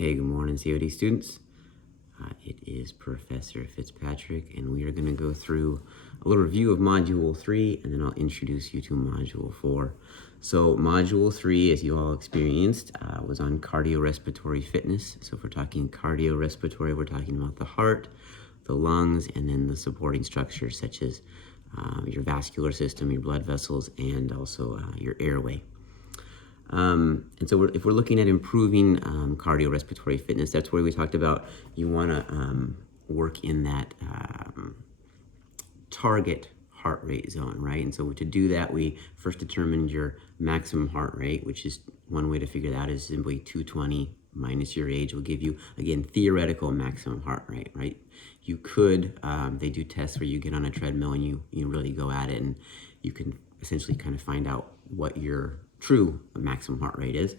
Hey, good morning, COD students. It is Professor Fitzpatrick, and we are going to go through a little review of Module 3, and then I'll introduce you to Module 4. So Module 3, as you all experienced, was on cardiorespiratory fitness. So if we're talking cardiorespiratory, we're talking about the heart, the lungs, and then the supporting structures such as your vascular system, your blood vessels, and also your airway. And so if we're looking at improving cardiorespiratory fitness, that's where we talked about you want to work in that target heart rate zone, right? And so to do that, we first determined your maximum heart rate, which is one way to figure that out is simply 220 minus your age will give you, again, theoretical maximum heart rate, right? You could, they do tests where you get on a treadmill and you really go at it, and you can essentially kind of find out what your true maximum heart rate is.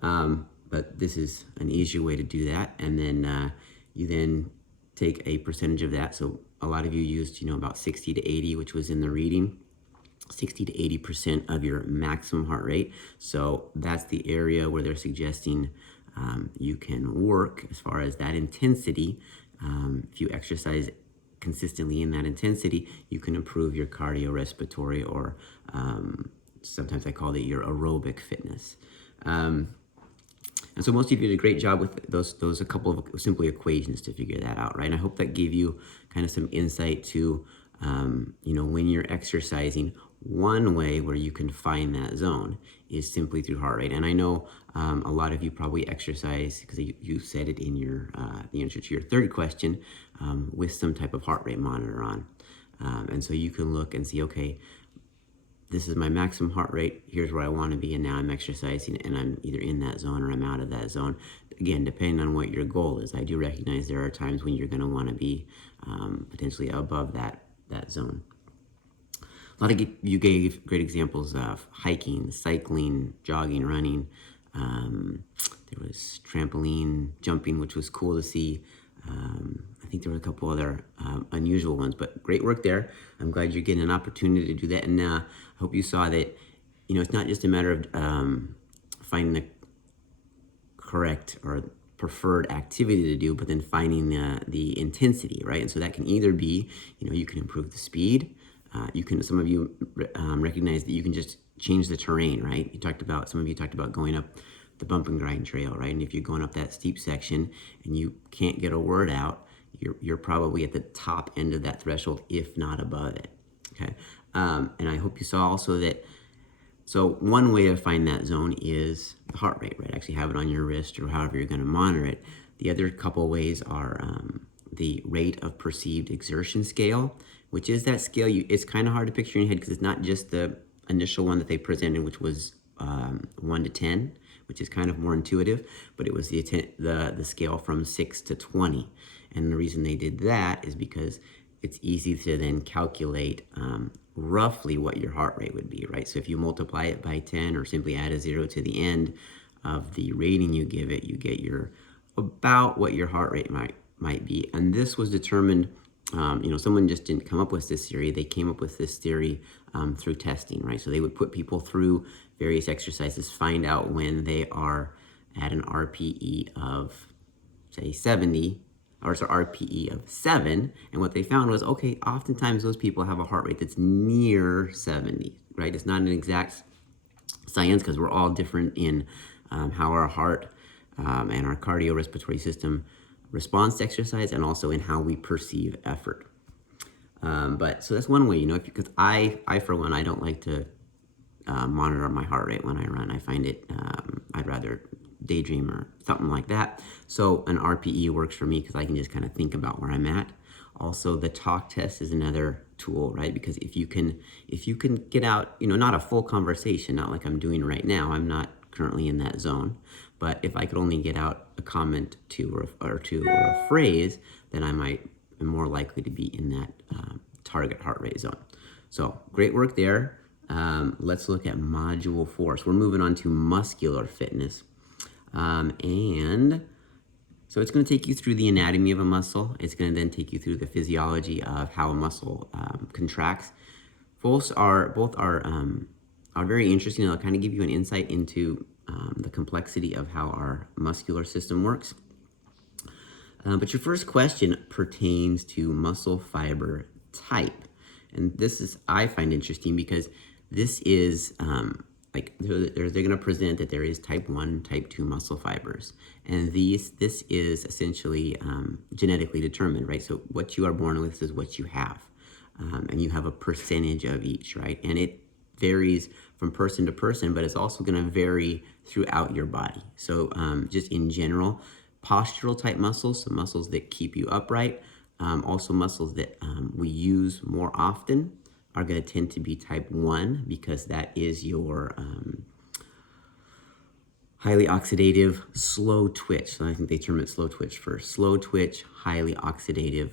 But this is an easier way to do that. And then you then take a percentage of that. So a lot of you used, about 60 to 80, which was in the reading. 60 to 80% of your maximum heart rate. So that's the area where they're suggesting you can work as far as that intensity. If you exercise consistently in that intensity, you can improve your cardiorespiratory, or sometimes I call it your aerobic fitness. And so most of you did a great job with those a couple of simple equations to figure that out, right? And I hope that gave you kind of some insight to, when you're exercising, one way where you can find that zone is simply through heart rate. And I know a lot of you probably exercise, because you said it in your the answer to your third question, with some type of heart rate monitor on. And so you can look and see, okay, this is my maximum heart rate, here's where I want to be, and now I'm exercising and I'm either in that zone or I'm out of that zone. Again, depending on what your goal is. I do recognize there are times when you're going to want to be potentially above that zone. A lot of you gave great examples of hiking, cycling, jogging, running. There was trampoline, jumping, which was cool to see. I think there were a couple other unusual ones, but great work there. I'm glad you're getting an opportunity to do that. And I hope you saw that, it's not just a matter of finding the correct or preferred activity to do, but then finding the intensity, right? And so that can either be, you can improve the speed. Some of you recognize that you can just change the terrain, right? Some of you talked about going up the bump and grind trail, right? And if you're going up that steep section and you can't get a word out, you're probably at the top end of that threshold, if not above it, okay? And I hope you saw also that, so one way to find that zone is the heart rate, right? Actually have it on your wrist or however you're gonna monitor it. The other couple ways are the rate of perceived exertion scale, which is that scale, it's kind of hard to picture in your head because it's not just the initial one that they presented, which was 1 to 10, which is kind of more intuitive, but it was the scale from 6 to 20. And the reason they did that is because it's easy to then calculate roughly what your heart rate would be, right? So if you multiply it by 10 or simply add a 0 to the end of the rating you give it, you get about what your heart rate might be. And this was determined, someone just didn't come up with this theory. They came up with this theory through testing, right? So they would put people through various exercises, find out when they are at an RPE of, say, 70, or so RPE of 7, and what they found was, okay, oftentimes those people have a heart rate that's near 70, right? It's not an exact science because we're all different in how our heart and our cardiorespiratory system responds to exercise, and also in how we perceive effort. But so that's one way, because I for one, I don't like to monitor my heart rate when I run. I find it, I'd rather daydream or something like that. So an RPE works for me because I can just kind of think about where I'm at. Also, the talk test is another tool, right? Because if you can get out, not a full conversation, not like I'm doing right now, I'm not currently in that zone, but if I could only get out a comment or two or a phrase, then I'm more likely to be in that target heart rate zone. So great work there. Let's look at Module 4. So we're moving on to muscular fitness. And so it's going to take you through the anatomy of a muscle. It's going to then take you through the physiology of how a muscle contracts. Both are very interesting. They'll kind of give you an insight into the complexity of how our muscular system works. But your first question pertains to muscle fiber type. And this is, I find interesting because this is like they're going to present that there is type 1, type 2 muscle fibers. And this is essentially genetically determined, right? So what you are born with is what you have. And you have a percentage of each, right? And it varies from person to person, but it's also going to vary throughout your body. So just in general, postural type muscles, so muscles that keep you upright, also muscles that we use more often are going to tend to be type 1 because that is your highly oxidative, slow twitch. So I think they term it slow twitch first. Slow twitch, highly oxidative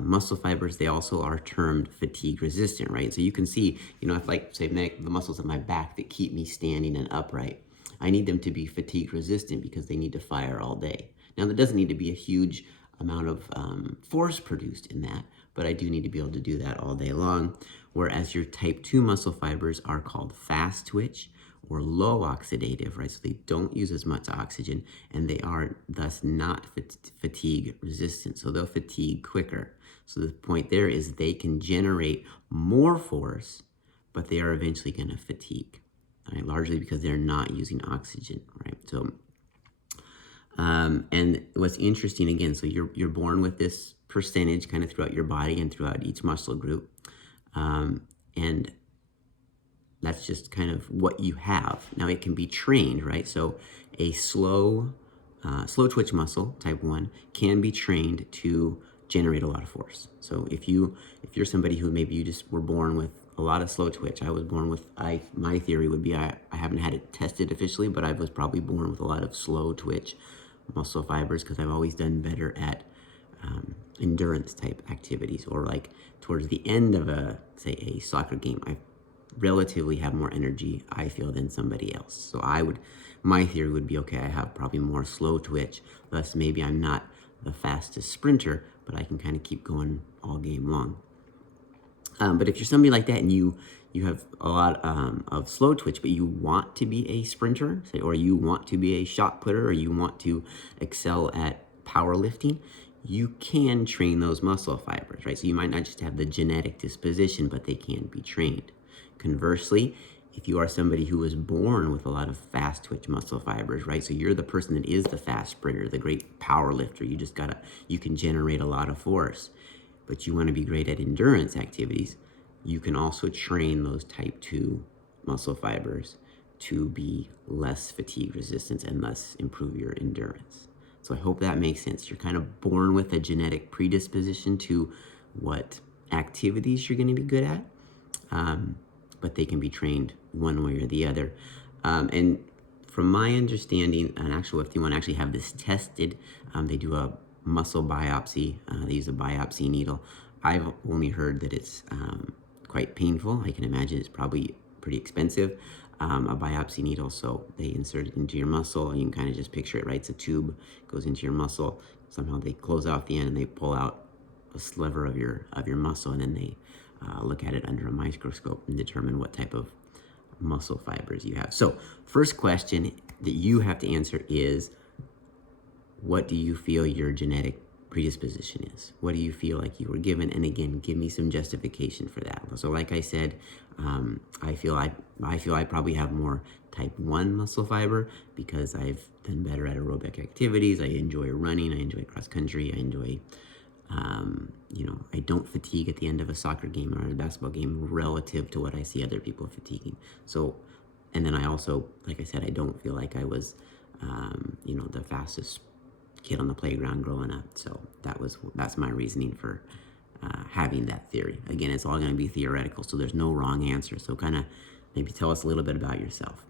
muscle fibers. They also are termed fatigue resistant, right? So you can see, if like say the muscles of my back that keep me standing and upright, I need them to be fatigue resistant because they need to fire all day. Now there doesn't need to be a huge amount of force produced in that, but I do need to be able to do that all day long. Whereas your type 2 muscle fibers are called fast twitch or low oxidative, right? So they don't use as much oxygen and they are thus not fatigue resistant. So they'll fatigue quicker. So the point there is they can generate more force, but they are eventually going to fatigue, right? Largely because they're not using oxygen, right? So, and what's interesting again, so you're born with this percentage kind of throughout your body and throughout each muscle group. And that's just kind of what you have. Now it can be trained, right? So a slow twitch muscle, type 1, can be trained to generate a lot of force. So if you're somebody who maybe you just were born with a lot of slow twitch, I was born with, my theory would be, I haven't had it tested officially, but I was probably born with a lot of slow twitch muscle fibers because I've always done better at endurance type activities, or like towards the end of say a soccer game, I relatively have more energy, I feel, than somebody else. So my theory would be, okay, I have probably more slow twitch, thus maybe I'm not the fastest sprinter, but I can kind of keep going all game long. But if you're somebody like that and you have a lot of slow twitch, but you want to be a sprinter, say, or you want to be a shot putter, or you want to excel at powerlifting, you can train those muscle fibers, right? So you might not just have the genetic disposition, but they can be trained. Conversely, if you are somebody who was born with a lot of fast twitch muscle fibers, right? So you're the person that is the fast sprinter, the great power lifter. You can generate a lot of force, but you want to be great at endurance activities. You can also train those type 2 muscle fibers to be less fatigue resistant and thus improve your endurance. So I hope that makes sense. You're kind of born with a genetic predisposition to what activities you're going to be good at. But they can be trained one way or the other. And from my understanding, if you want to actually have this tested, they do a muscle biopsy. They use a biopsy needle. I've only heard that it's quite painful. I can imagine it's probably pretty expensive, a biopsy needle. So they insert it into your muscle, and you can kind of just picture it, right? It's a tube, goes into your muscle. Somehow they close off the end and they pull out a sliver of your muscle, and then they look at it under a microscope and determine what type of muscle fibers you have. So first question that you have to answer is, what do you feel your genetic predisposition is? What do you feel like you were given? And again, give me some justification for that. So like I said, I feel I probably have more type 1 muscle fiber because I've done better at aerobic activities. I enjoy running. I enjoy cross country. I enjoy I don't fatigue at the end of a soccer game or a basketball game relative to what I see other people fatiguing. So, and then I also, like I said, I don't feel like I was, the fastest kid on the playground growing up. So that's my reasoning for having that theory. Again, it's all going to be theoretical, so there's no wrong answer. So kind of maybe tell us a little bit about yourself.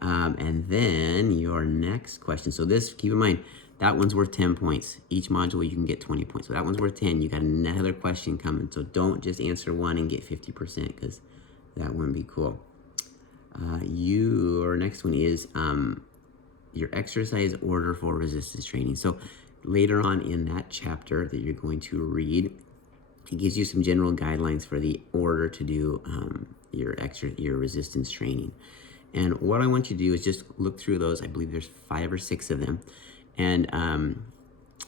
And then your next question. So this, keep in mind, that one's worth 10 points. Each module, you can get 20 points. So that one's worth 10. You got another question coming. So don't just answer one and get 50% because that wouldn't be cool. Your next one is your exercise order for resistance training. So later on in that chapter that you're going to read, it gives you some general guidelines for the order to do your resistance training. And what I want you to do is just look through those. I believe there's 5 or 6 of them. And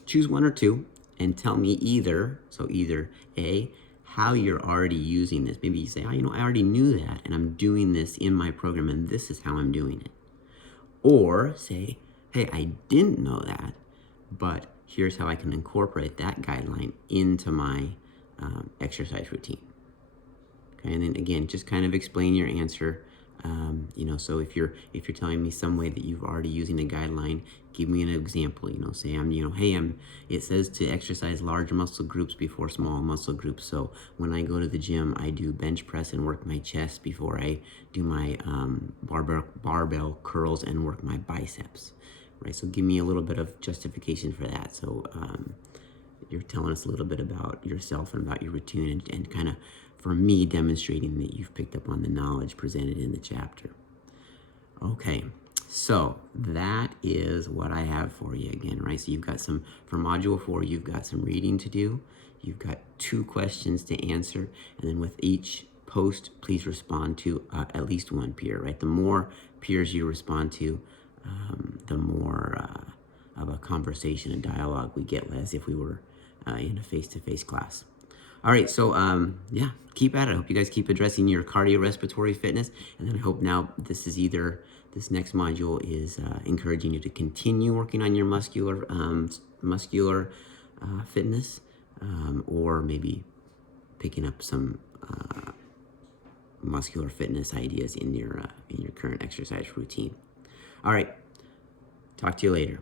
choose one or two and tell me either, so either A, how you're already using this. Maybe you say, oh, I already knew that and I'm doing this in my program and this is how I'm doing it. Or say, hey, I didn't know that, but here's how I can incorporate that guideline into my exercise routine. Okay, and then again, just kind of explain your answer. So if you're telling me some way that you've already using a guideline, give me an example. Say it says to exercise large muscle groups before small muscle groups. So when I go to the gym, I do bench press and work my chest before I do my barbell curls and work my biceps. Right. So give me a little bit of justification for that. So you're telling us a little bit about yourself and about your routine and kind of, for me, demonstrating that you've picked up on the knowledge presented in the chapter. Okay, so that is what I have for you again, right? So you've got for Module 4, you've got some reading to do. You've got 2 questions to answer. And then with each post, please respond to at least one peer, right? The more peers you respond to, the more of a conversation and dialogue we get, as if we were in a face-to-face class. All right, so keep at it. I hope you guys keep addressing your cardiorespiratory fitness, and then I hope now this next module is encouraging you to continue working on your muscular fitness, or maybe picking up some muscular fitness ideas in your current exercise routine. All right, talk to you later.